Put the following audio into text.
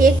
1